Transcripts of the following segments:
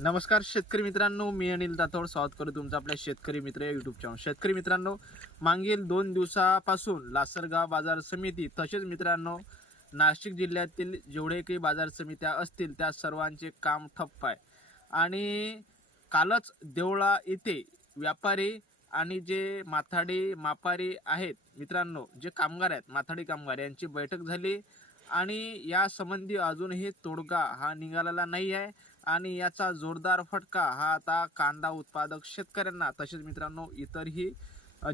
नमस्कार शेतकरी मित्रांनो मी अनिल दातोड. स्वागत करतो तुमचं आपल्या शेतकरी मित्र या युट्यूब चॅनल शेतकरी मित्रांनो मागील दोन दिवसापासून लासरगाव बाजार समिती तसेच मित्रांनो नाशिक जिल्ह्यातील जेवढे काही बाजार समित्या असतील त्या सर्वांचे काम ठप्प आहे. आणि कालच देवळा येथे व्यापारी आणि जे माथाडी मापारी आहेत मित्रांनो जे कामगार आहेत माथाडी कामगार यांची बैठक झाली. आणि यासंबंधी अजूनही तोडगा हा निघालेला नाही आहे. आणि याचा जोरदार फटका हा आता कांदा उत्पादक शेतकऱ्यांना तसेच मित्रांनो इतरही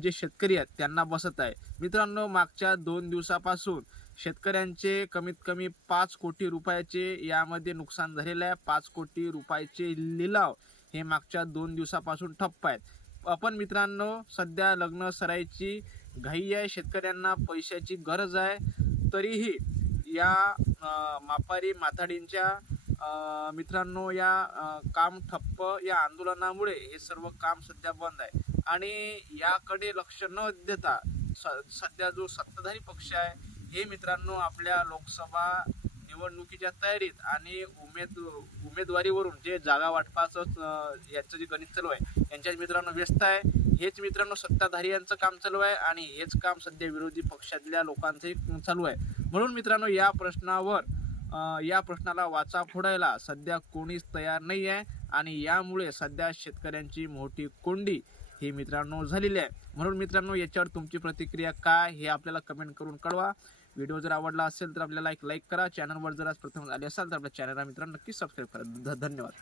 जे शेतकरी आहेत त्यांना बसत आहे. मित्रांनो मागच्या दोन दिवसापासून शेतकऱ्यांचे कमीत कमी पाच कोटी रुपयाचे यामध्ये नुकसान झालेलं आहे. पाच कोटी रुपयाचे लिलाव हे मागच्या दोन दिवसापासून ठप्प आहेत. आपण मित्रांनो सध्या लग्न सरायची घाई आहे. शेतकऱ्यांना पैशाची गरज आहे. तरीही या मापारी माथाडींच्या मित्रांनो या काम ठप्प या आंदोलनामुळे हे सर्व काम सध्या बंद आहे. आणि याकडे लक्ष न देता स- सध्या जो सत्ताधारी पक्ष आहे हे मित्रांनो आपल्या लोकसभा निवडणुकीच्या तयारीत आणि उमेद उमेदवारीवरून जे जागा वाटपाचं याचं जे गणित चालू आहे यांच्याच मित्रांनो व्यस्त आहे. हेच मित्रांनो सत्ताधारी यांचं काम चालू आहे आणि हेच काम सध्या विरोधी पक्षातल्या लोकांचंही चालू आहे. म्हणून मित्रांनो या प्रश्नावर या प्रश्नाला वाचा फोडायला सध्या कोणीच तयार नाही आहे आणि यामुळे सध्या शेतकऱ्यांची मोठी कोंडी ही मित्रांनो झालेली आहे. म्हणून मित्रांनो याच्यावर तुमची प्रतिक्रिया काय हे आपल्याला कमेंट करून कळवा. व्हिडिओ जर आवडला असेल तर आपल्याला एक लाईक करा. चॅनलवर जर आज प्रथम आले असाल तर आपल्या चॅनलला मित्रांनो नक्की सबस्क्राईब करा. ध- धन्यवाद.